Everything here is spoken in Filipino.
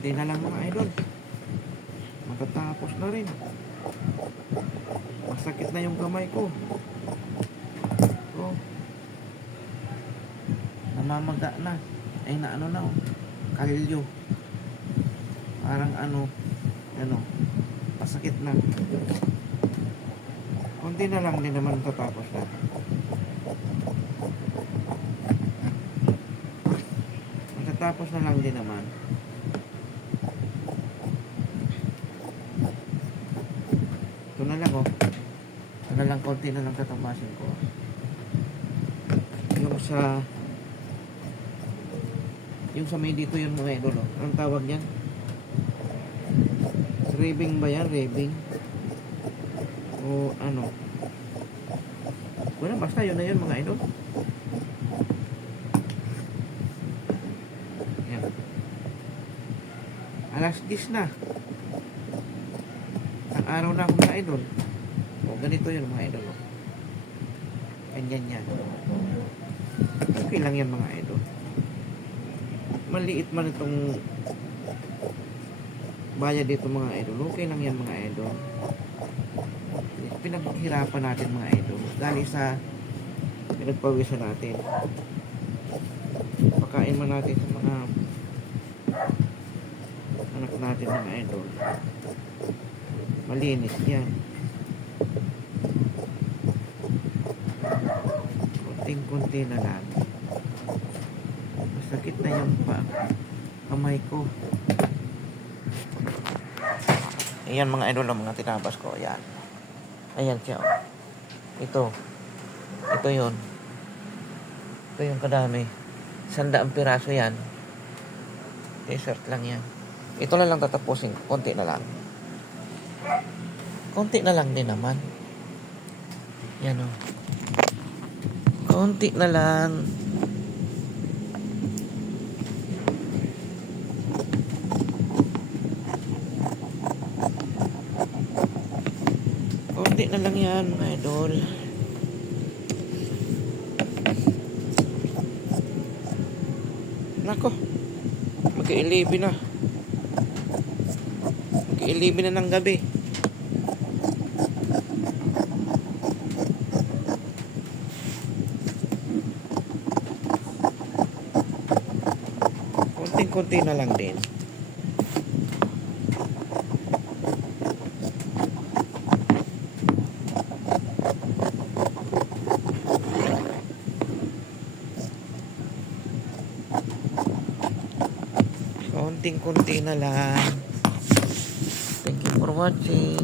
Konti na lang mga idol. Matatapos na rin. Masakit na yung kamay ko. Oh. Namamaga na. Ay na ano na oh. Kalyo. Parang ano. Masakit na. Konti na lang din naman tatapos na. Matatapos na lang din naman. Ito na lang oh. Ito na lang, konti na lang tatapasin ko. Yung sa may dito yung mga idol oh. Anong tawag yan? Raving ba yan? Raving? O ano? Wala, basta yun na yun mga idol. Yan. Alas 10 na. Ang araw na ako mga idol. O ganito yun mga idol. Ganyan yan. Okay lang yan mga idol. Maliit man itong bayad dito mga idol. Okay lang yan mga idol. Pinaghirapan natin mga idol. Dahil sa pinagpawisan natin. Pakain man natin sa mga anak natin mga idol. Malinis yan. Kunting-kunti na lang. Masakit na yung kamay ko. Ayan mga idol ang mga tinabas ko. Ayan. Ayan siya. Ito yun. Ito yung kadami. 100 piraso yan. T-shirt lang yan. Ito na lang tatapusin. Konti na lang. Konti na lang din naman. Yan o. Konti na lang. Konti na lang yan, mga idol. Nako. Mag-11 na. Mag-11 na ng gabi. Konting-konti na lang din. Konting-konti na lang. Thank you for watching.